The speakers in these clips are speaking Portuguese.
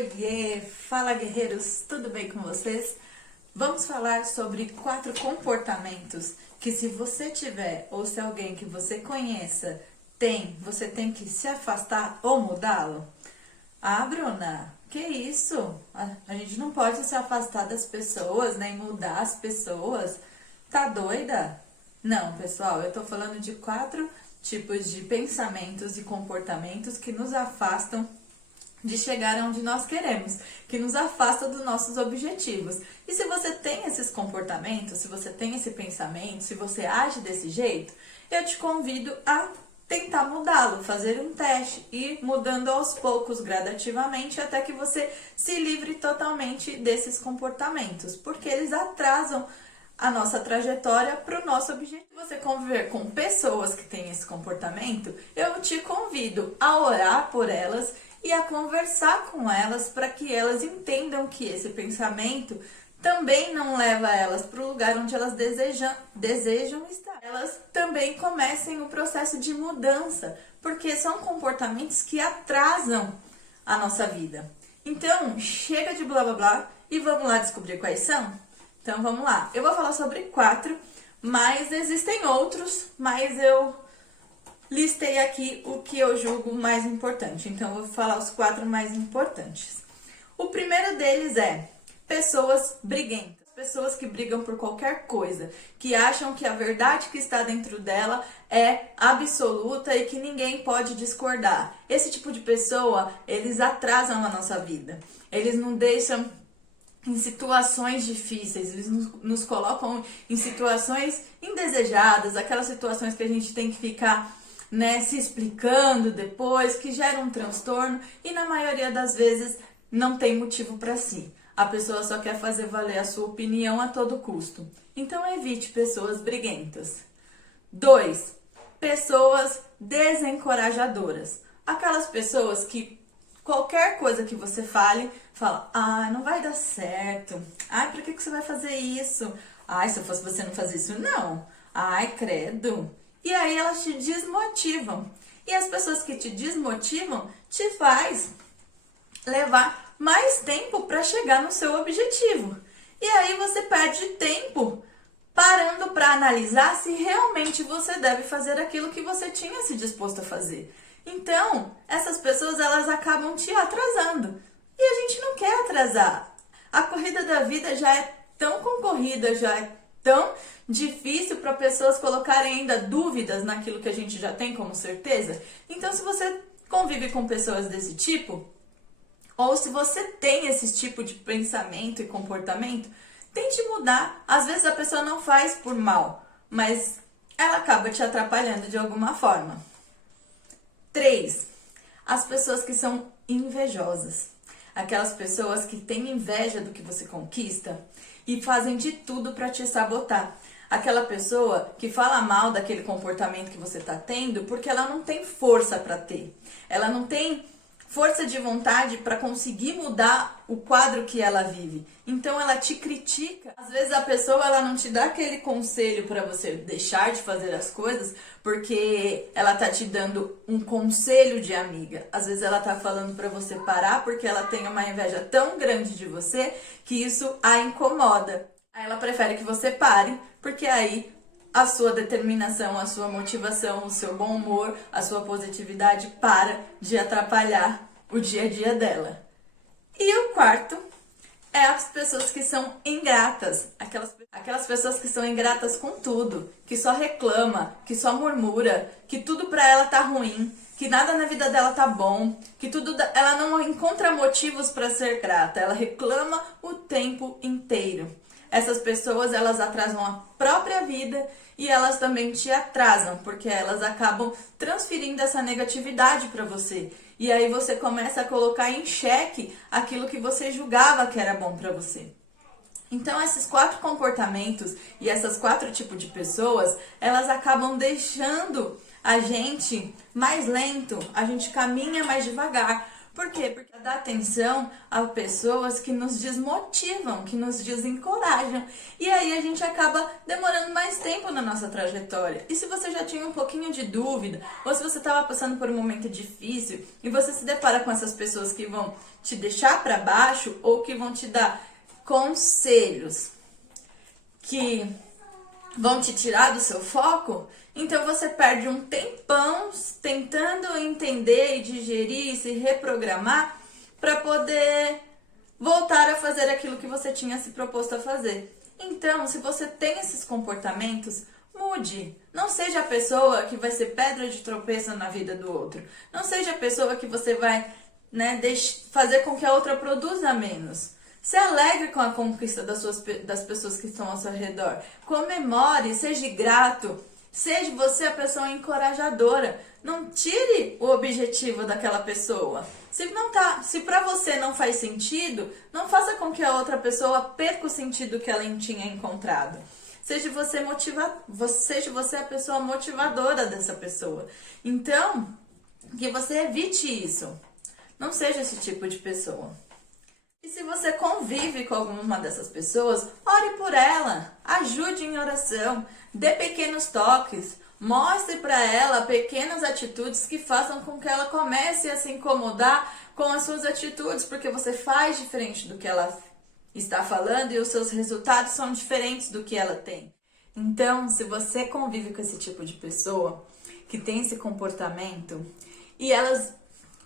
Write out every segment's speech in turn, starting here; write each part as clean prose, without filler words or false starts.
Oiê! Fala, guerreiros! Tudo bem com vocês? Vamos falar sobre 4 comportamentos que, se você tiver ou se alguém que você conheça tem, você tem que se afastar ou mudá-lo? Ah, Bruna, que isso? A gente não pode se afastar das pessoas, nem mudar as pessoas. Tá doida? Não, pessoal, eu tô falando de 4 tipos de pensamentos e comportamentos que nos afastam de chegar onde nós queremos, que nos afasta dos nossos objetivos. E se você tem esses comportamentos, se você tem esse pensamento, se você age desse jeito, eu te convido a tentar mudá-lo, fazer um teste, ir mudando aos poucos, gradativamente, até que você se livre totalmente desses comportamentos, porque eles atrasam a nossa trajetória para o nosso objetivo. Se você conviver com pessoas que têm esse comportamento, eu te convido a orar por elas e a conversar com elas para que elas entendam que esse pensamento também não leva elas para o lugar onde elas desejam estar. Elas também comecem o processo de mudança, porque são comportamentos que atrasam a nossa vida. Então, chega de blá blá blá e vamos lá descobrir quais são? Então, vamos lá. Eu vou falar sobre 4, mas existem outros, mas eu listei aqui o que eu julgo mais importante, então eu vou falar os 4 mais importantes. O primeiro deles é pessoas briguentas, pessoas que brigam por qualquer coisa, que acham que a verdade que está dentro dela é absoluta e que ninguém pode discordar. Esse tipo de pessoa, eles atrasam a nossa vida, eles não deixam em situações difíceis, eles nos colocam em situações indesejadas, aquelas situações que a gente tem que ficar se explicando depois, que gera um transtorno e na maioria das vezes não tem motivo para si. A pessoa só quer fazer valer a sua opinião a todo custo. Então evite pessoas briguentas. 2. Pessoas desencorajadoras. Aquelas pessoas que qualquer coisa que você fale, fala: ah, não vai dar certo. Ai, por que você vai fazer isso? Ai, se eu fosse você não fazia isso, não. Ai, credo. E aí elas te desmotivam. E as pessoas que te desmotivam te faz levar mais tempo para chegar no seu objetivo. E aí você perde tempo parando para analisar se realmente você deve fazer aquilo que você tinha se disposto a fazer. Então, essas pessoas elas acabam te atrasando. E a gente não quer atrasar. A corrida da vida já é tão concorrida, já é tão difícil para pessoas colocarem ainda dúvidas naquilo que a gente já tem como certeza. Então, se você convive com pessoas desse tipo, ou se você tem esse tipo de pensamento e comportamento, tente mudar. Às vezes a pessoa não faz por mal, mas ela acaba te atrapalhando de alguma forma. 3. As pessoas que são invejosas. Aquelas pessoas que têm inveja do que você conquista e fazem de tudo para te sabotar. Aquela pessoa que fala mal daquele comportamento que você está tendo porque ela não tem força para ter. Ela não tem força de vontade para conseguir mudar o quadro que ela vive. Então ela te critica. Às vezes a pessoa ela não te dá aquele conselho para você deixar de fazer as coisas porque ela tá te dando um conselho de amiga. Às vezes ela tá falando para você parar porque ela tem uma inveja tão grande de você que isso a incomoda. Aí ela prefere que você pare, porque aí a sua determinação, a sua motivação, o seu bom humor, a sua positividade para de atrapalhar o dia a dia dela. E o 4 é as pessoas que são ingratas. Aquelas pessoas que são ingratas com tudo, que só reclama, que só murmura, que tudo pra ela tá ruim, que nada na vida dela tá bom, que ela não encontra motivos para ser grata, ela reclama o tempo inteiro. Essas pessoas, elas atrasam a própria vida e elas também te atrasam, porque elas acabam transferindo essa negatividade para você. E aí você começa a colocar em xeque aquilo que você julgava que era bom para você. Então, esses 4 comportamentos e essas 4 tipos de pessoas, elas acabam deixando a gente mais lento, a gente caminha mais devagar, Por quê? Porque dá atenção a pessoas que nos desmotivam, que nos desencorajam. E aí a gente acaba demorando mais tempo na nossa trajetória. E se você já tinha um pouquinho de dúvida, ou se você estava passando por um momento difícil, e você se depara com essas pessoas que vão te deixar para baixo, ou que vão te dar conselhos que vão te tirar do seu foco, então você perde um tempão tentando entender e digerir, se reprogramar para poder voltar a fazer aquilo que você tinha se proposto a fazer. Então, se você tem esses comportamentos, mude. Não seja a pessoa que vai ser pedra de tropeço na vida do outro. Não seja a pessoa que você vai, fazer com que a outra produza menos. Se alegre com a conquista das pessoas que estão ao seu redor. Comemore, seja grato. Seja você a pessoa encorajadora. Não tire o objetivo daquela pessoa. Se para você não faz sentido, não faça com que a outra pessoa perca o sentido que ela tinha encontrado. Seja você a pessoa motivadora dessa pessoa. Então, que você evite isso. Não seja esse tipo de pessoa. E se você convive com alguma dessas pessoas, ore por ela, ajude em oração, dê pequenos toques, mostre para ela pequenas atitudes que façam com que ela comece a se incomodar com as suas atitudes, porque você faz diferente do que ela está falando e os seus resultados são diferentes do que ela tem. Então, se você convive com esse tipo de pessoa que tem esse comportamento e elas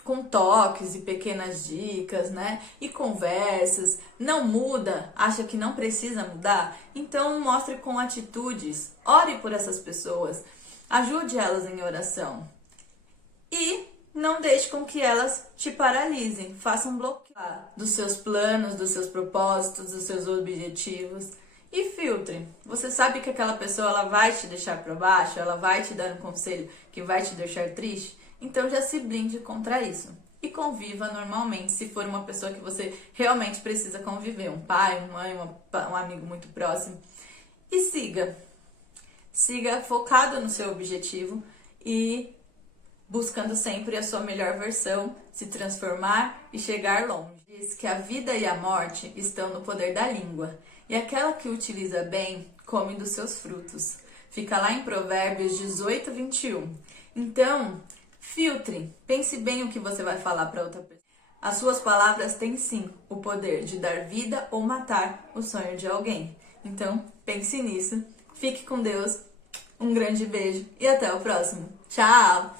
com toques e pequenas dicas, e conversas, não muda, acha que não precisa mudar, então mostre com atitudes, ore por essas pessoas, ajude elas em oração e não deixe com que elas te paralisem, faça um bloqueio dos seus planos, dos seus propósitos, dos seus objetivos e filtre. Você sabe que aquela pessoa ela vai te deixar para baixo, ela vai te dar um conselho que vai te deixar triste? Então já se blinde contra isso e conviva normalmente se for uma pessoa que você realmente precisa conviver, um pai, uma mãe, um amigo muito próximo. E siga focado no seu objetivo e buscando sempre a sua melhor versão, se transformar e chegar longe. Diz que a vida e a morte estão no poder da língua e aquela que utiliza bem come dos seus frutos. Fica lá em Provérbios 18, 21. Então, filtre, pense bem o que você vai falar para outra pessoa. As suas palavras têm sim o poder de dar vida ou matar o sonho de alguém. Então, pense nisso, fique com Deus, um grande beijo e até o próximo. Tchau!